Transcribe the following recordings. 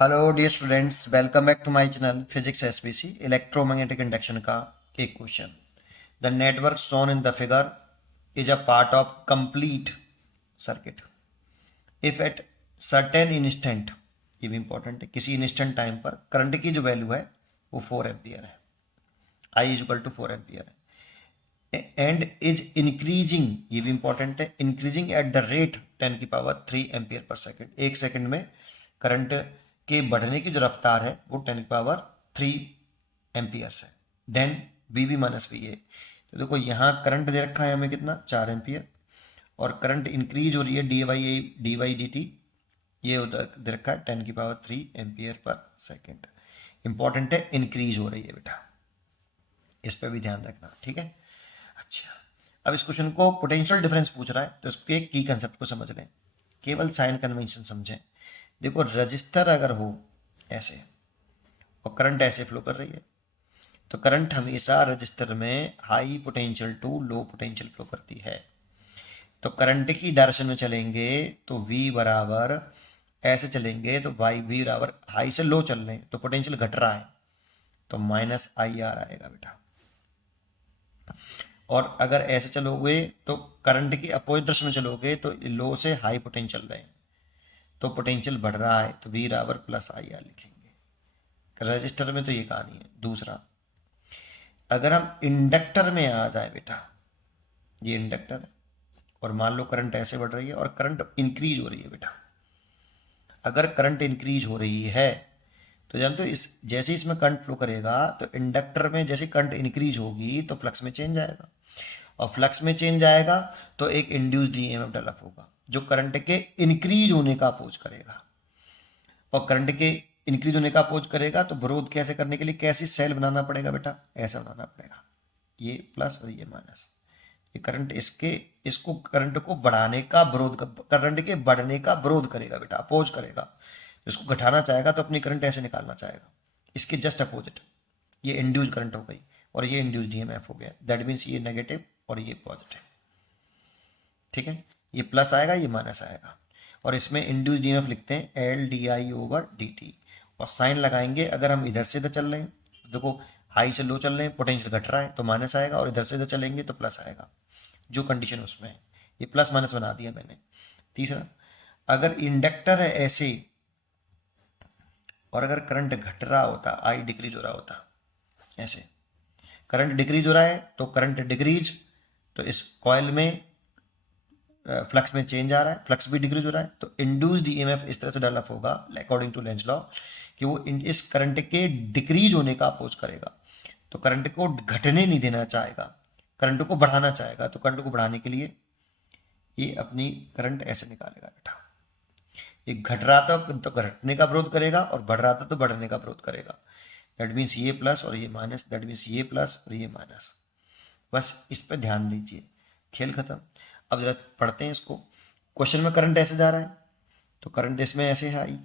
Hello dear students, welcome back to my channel physics SPC electromagnetic induction का एक question. The network shown in the figure is a part of complete circuit if at certain instant, ये भी important है, किसी instant time पर current की जो value है वो 4 एम्पियर है, I is equal to 4 ampere है, एंड इज इंक्रीजिंग, ये भी इंपॉर्टेंट है, इंक्रीजिंग एट द रेट 10 की पावर 3 एम्पियर पर सेकेंड। एक सेकेंड में करंट के बढ़ने की जो रफ्तार है वो 10 की पावर 3 एम्पियर्स है। Then V B minus V A, तो देखो यहाँ करंट दे रखा है हमें कितना, 4 एम्पियर, और करंट इंक्रीज हो रही है डी वाई डी टी, ये दे रखा है 10 की power 3 ampere per second. Important है, इंक्रीज हो रही है बेटा, इस पर भी ध्यान रखना, ठीक है। अच्छा, अब इस क्वेश्चन को पोटेंशियल डिफरेंस पूछ रहा है तो इसके की कंसेप्ट को समझ लें, केवल साइन कन्वेंशन समझें। देखो रजिस्टर अगर हो ऐसे और करंट ऐसे फ्लो कर रही है तो करंट हमेशा रजिस्टर में high potential to low potential flow करती है। तो करंट की डायरेक्शन में चलेंगे तो V बराबर, ऐसे चलेंगे तो वाई V बराबर, हाई से लो चल रहे हैं तो पोटेंशियल घट रहा है तो माइनस आई आर आएगा बेटा। और अगर ऐसे चलोगे तो करंट की अपोजिट डायरेक्शन में चलोगे तो लो से हाई पोटेंशियल रहे हैं तो पोटेंशियल बढ़ रहा है तो V बराबर प्लस आई आर लिखेंगे। रजिस्टर में तो ये कहानी है। दूसरा, अगर हम इंडक्टर में आ जाए बेटा, ये इंडक्टर है और मान लो करंट ऐसे बढ़ रही है और करंट इंक्रीज हो रही है बेटा। अगर करंट इंक्रीज हो रही है तो जानते हो, इस जैसे इसमें करंट फ्लो करेगा तो इंडक्टर में जैसे करंट इंक्रीज होगी तो फ्लक्स में चेंज आएगा, और फ्लक्स में चेंज आएगा तो एक इंड्यूस्ड ईएमएफ डेवलप होगा जो करंट के इंक्रीज होने का अपोज करेगा। और करंट के इंक्रीज होने का अपोज करेगा तो विरोध कैसे करने के लिए कैसी सेल बनाना पड़ेगा बेटा, ऐसा बनाना पड़ेगा, ये प्लस और ये माइनस। ये करंट इसके, इसको करंट को बढ़ाने का विरोध, करंट के बढ़ने का विरोध करेगा बेटा, अपोज करेगा। इसको घटाना चाहेगा तो अपनी करंट ऐसे निकालना चाहेगा, इसके जस्ट अपोजिट। ये इंड्यूस करंट हो गई और ये इंड्यूस डीएमएफ हो गया, दैट मीन्स ये नेगेटिव और ये पॉजिटिव, ठीक है। ये प्लस आएगा, ये माइनस आएगा, और इसमें इंड्यूस डीएमएफ लिखते हैं L D I over D T, और साइन लगाएंगे। अगर हम इधर से इधर चल रहे हैं तो देखो हाई से लो चल रहे हैं, पोटेंशियल घट रहा है तो माइनस आएगा, और इधर से इधर चलेंगे तो प्लस आएगा, जो कंडीशन उसमें है। ये प्लस माइनस बना दिया मैंने। तीसरा, अगर इंडक्टर है ऐसे और अगर करंट घट रहा होता, आई डिक्रीज हो रहा होता, ऐसे करंट डिक्रीज हो रहा है तो करंट डिक्रीज, तो इस कॉइल में फ्लक्स में चेंज आ रहा है, फ्लक्स भी डिक्रीज हो रहा है तो इंड्यूस्ड ईएमएफ इस तरह से डेवलप होगा अकॉर्डिंग टू लेंज लॉ कि वो इस करंट के डिक्रीज होने का अपोज करेगा। तो करंट को घटने नहीं देना चाहेगा, करंट को बढ़ाना चाहेगा, तो करंट को बढ़ाने के लिए ये अपनी करंट ऐसे निकालेगा बेटा। ये घट रहा था तो घटने का विरोध करेगा और बढ़ रहा था तो बढ़ने का विरोध करेगा। दैट मीन्स ये प्लस और ये माइनस, दैट मीन्स ये प्लस और ये माइनस। बस इस पर ध्यान दीजिए, खेल खत्म। अब जरा पढ़ते हैं इसको। क्वेश्चन में करंट ऐसे जा रहा है तो करंट इसमें ऐसे है आई,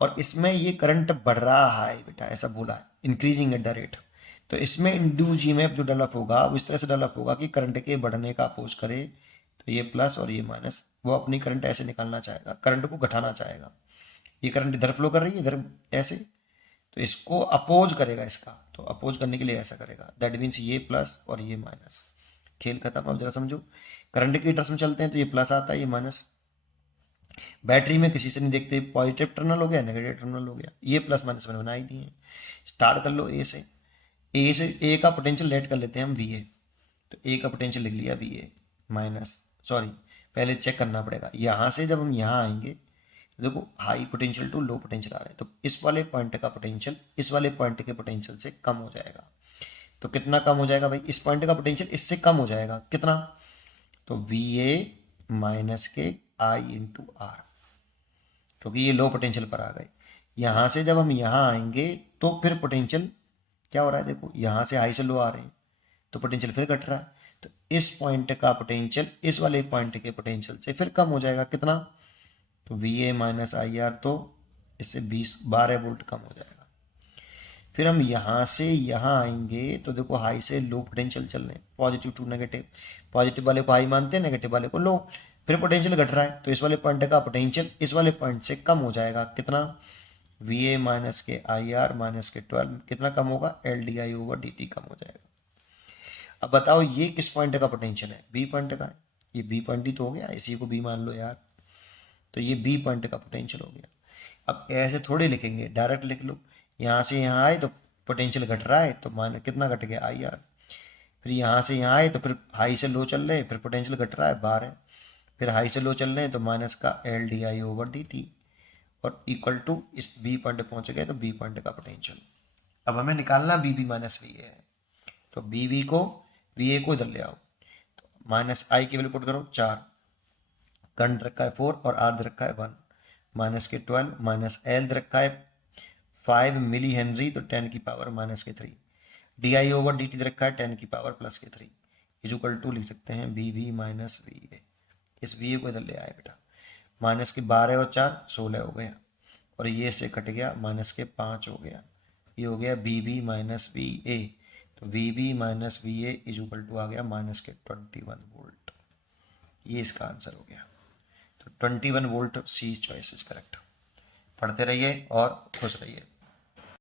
और इसमें ये करंट बढ़ रहा है बेटा, ऐसा बोला है इंक्रीजिंग एट द रेट। तो इसमें इंड्यूस ईएमएफ जो डेवलप होगा वो इस तरह से डेवलप होगा कि करंट के बढ़ने का अपोज करे, तो ये प्लस और ये माइनस, वो अपनी करंट ऐसे निकालना चाहेगा, करंट को घटाना चाहेगा। ये करंट इधर फ्लो कर रही है, इधर ऐसे, तो इसको अपोज करेगा इसका, तो अपोज करने के लिए ऐसा करेगा, दैट मीन्स ये प्लस और ये माइनस। खेल खत्म। अब जरा समझो, करंट की टर्म्स में चलते हैं तो ये प्लस आता है, ये माइनस। बैटरी में किसी से नहीं देखते, पॉजिटिव टर्मिनल हो गया, नेगेटिव टर्मिनल हो गया, ये प्लस माइनस मैंने बना ही दिए। स्टार्ट कर लो ए से, ए का पोटेंशियल लेट कर लेते हैं हम वी ए, तो ए का पोटेंशियल लिख लिया वी ए माइनस, सॉरी पहले चेक करना पड़ेगा, यहाँ से जब हम यहाँ आएंगे तो देखो high potential to low potential आ रहे हैं, तो इस वाले पॉइंट का पोटेंशियल इस वाले पॉइंट के पोटेंशियल से कम हो जाएगा। तो कितना कम हो जाएगा भाई, इस पॉइंट का पोटेंशियल इससे कम हो जाएगा, कितना, तो वी ए माइनस के आई इंटू आर, क्योंकि ये लो पोटेंशियल पर आ गए। यहाँ से जब हम यहाँ आएंगे तो फिर पोटेंशियल क्या हो रहा है, देखो यहाँ से हाई से लो आ रहे हैं तो पोटेंशियल फिर घट रहा है, तो इस पॉइंट का पोटेंशियल इस वाले पॉइंट के पोटेंशियल से फिर कम हो जाएगा, कितना, तो V A minus I R, तो इससे 12 वोल्ट कम हो जाएगा। फिर हम यहाँ से यहाँ आएंगे तो देखो हाई से लो पोटेंशियल चल रहे हैं, पॉजिटिव टू नेगेटिव, पॉजिटिव वाले को हाई मानते हैं, नेगेटिव वाले को लो, फिर पोटेंशियल घट रहा है तो इस वाले पॉइंट का पोटेंशियल इस वाले पॉइंट से कम हो जाएगा, कितना, वी ए माइनस के आई आर माइनस के 12 कितना कम होगा, L D I over D T कम हो जाएगा। अब बताओ ये किस पॉइंट का पोटेंशियल है, बी पॉइंट का है, ये बी पॉइंट ही तो हो गया, इसी को बी मान लो यार, तो ये बी पॉइंट का पोटेंशियल हो गया। अब ऐसे थोड़े लिखेंगे, डायरेक्ट लिख लो, यहाँ से यहाँ आए तो पोटेंशियल घट रहा है तो मान कितना घट गया आई आर, फिर यहाँ से यहाँ आए तो फिर हाई से लो चल रहे हैं, फिर पोटेंशियल घट रहा है 12, फिर हाई से लो चल रहे हैं तो माइनस का L D I over D T, और इक्वल टू इस बी पॉइंट पे पहुंच गए तो बी पॉइंट का पोटेंशियल। अब हमें निकालना B B minus V A है, तो बी वी को वी ए को इधर ले आओ, तो माइनस आई की वैल्यू पुट करो 4, करंट रखा है 4 और आर रखा है 1, माइनस के 12 माइनस एल रखा है 5 मिली हेनरी तो 10 की पावर माइनस के 3, D I over D T रखा है 10 की पावर प्लस के 3 इज इक्वल टू लिख सकते हैं B V minus V A. इस वी ए को इधर ले आए बेटा, माइनस के 12 और 4 16 हो गया, और ये से कट गया माइनस के 5 हो गया, ये हो गया B B minus V A, तो V B minus V A is equal to आ गया माइनस के 21 वोल्ट। ये इसका आंसर हो गया, तो 21 volt C choice is correct. पढ़ते रहिए और खुश रहिए।